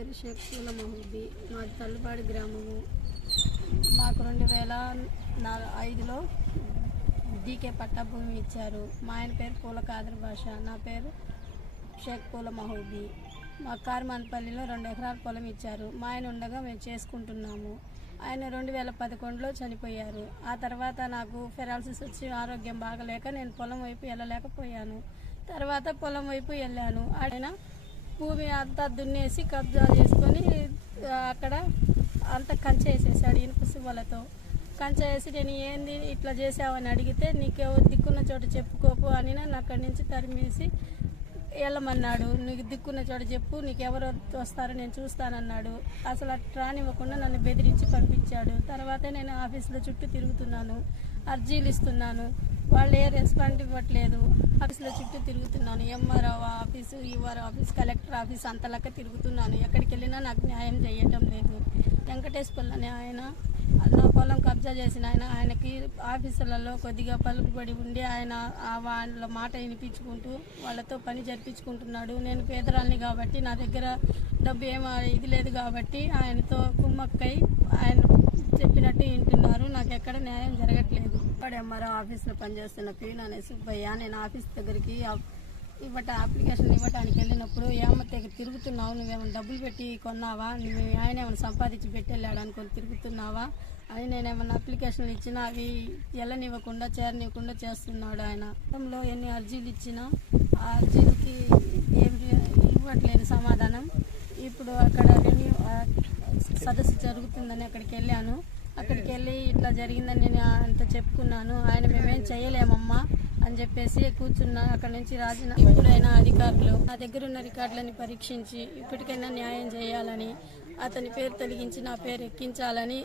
పేరు షేక్ పూల మహూబీ. మాది తల్లుపాడి గ్రామము. మాకు 2005లో డీకే పట్టా భూమి ఇచ్చారు. మా ఆయన పేరు పూల కాదర్ భాష, నా పేరు షేక్ పూల మహూబీ. మా కార్మాన్పల్లిలో 2 ఎకరాల పొలం ఇచ్చారు. మా ఆయన ఉండగా మేము చేసుకుంటున్నాము. ఆయన 2011లో చనిపోయారు. ఆ తర్వాత నాకు ఫెరాలసిస్ వచ్చి ఆరోగ్యం బాగలేక నేను పొలం వైపు వెళ్ళలేకపోయాను. తర్వాత పొలం వైపు వెళ్ళాను. ఆయన భూమి అంతా దున్నేసి కబ్జా చేసుకొని అక్కడ అంతా కంచె వేసేసాడు ఇనుప సువ్వలతో. కంచె వేసి నేను ఏంది ఇట్లా చేసావని అడిగితే నీకు దిక్కున్న చోట చెప్పుకోపు అని నన్ను అక్కడి నుంచి తరిమేసి వెళ్ళమన్నాడు. నీకు దిక్కున్న చోట చెప్పు, నీకు ఎవరు వస్తారో నేను చూస్తానన్నాడు. అసలు అట్లా రానివ్వకుండా నన్ను బెదిరించి పంపించాడు. తర్వాత నేను ఆఫీసులో చుట్టూ తిరుగుతున్నాను, అర్జీలు ఇస్తున్నాను, వాళ్ళు ఏ రెస్పాండ్ ఇవ్వట్లేదు. ఆఫీసులో చుట్టూ తిరుగుతున్నాను, MRO office, ERO office, collector office అంతలక్క తిరుగుతున్నాను. ఎక్కడికి వెళ్ళినా నాకు న్యాయం చేయటం లేదు. వెంకటేశ్వర్లు అనే ఆయన నా పొలం కబ్జా చేసిన ఆయనకి ఆఫీసులలో కొద్దిగా పలుకుబడి ఉండి ఆయన వాళ్ళ మాట వినిపించుకుంటూ వాళ్ళతో పని జరిపించుకుంటున్నాడు. నేను పేదరాల్ని కాబట్టి నా దగ్గర డబ్బు ఇది లేదు కాబట్టి ఆయనతో కుమ్మక్కై ఆయన చెప్పినట్టు వింటున్నారు. నాకు ఎక్కడ న్యాయం జరగట్లేదు. ఇక్కడ ఎంఆర్ఓ ఆఫీస్లో పనిచేస్తున్న పీన అనే సుబ్బయ్య, నేను ఆఫీస్ దగ్గరికి అప్లికేషన్ ఇవ్వడానికి వెళ్ళినప్పుడు ఏమో తిరుగుతున్నావు, నువ్వేమైనా డబ్బులు పెట్టి కొన్నావా, నువ్వు ఆయన ఏమైనా సంపాదించి పెట్టెళ్ళాడు అనుకొని తిరుగుతున్నావా అని నేనేమన్నా అప్లికేషన్లు ఇచ్చినా అవి వెళ్ళనివ్వకుండా చేరనివ్వకుండా చేస్తున్నాడు. ఆయన గతంలో ఎన్ని అర్జీలు ఇచ్చినా ఆ అర్జీలకి ఏమి ఇవ్వట్లేదు సమాధానం. ఇప్పుడు అక్కడ సదస్సు జరుగుతుందని అక్కడికి వెళ్ళాను. అక్కడికి వెళ్ళి ఇట్లా జరిగిందని నేను అంత చెప్పుకున్నాను. ఆయన మేమేం చేయలేమమ్మా అని చెప్పేసి కూర్చున్నా. అక్కడ నుంచి ఇప్పుడైనా అధికారులు నా దగ్గర ఉన్న రికార్డులని పరీక్షించి ఇప్పటికైనా న్యాయం చేయాలని, అతని పేరు తొలగించి నా పేరు ఎక్కించాలని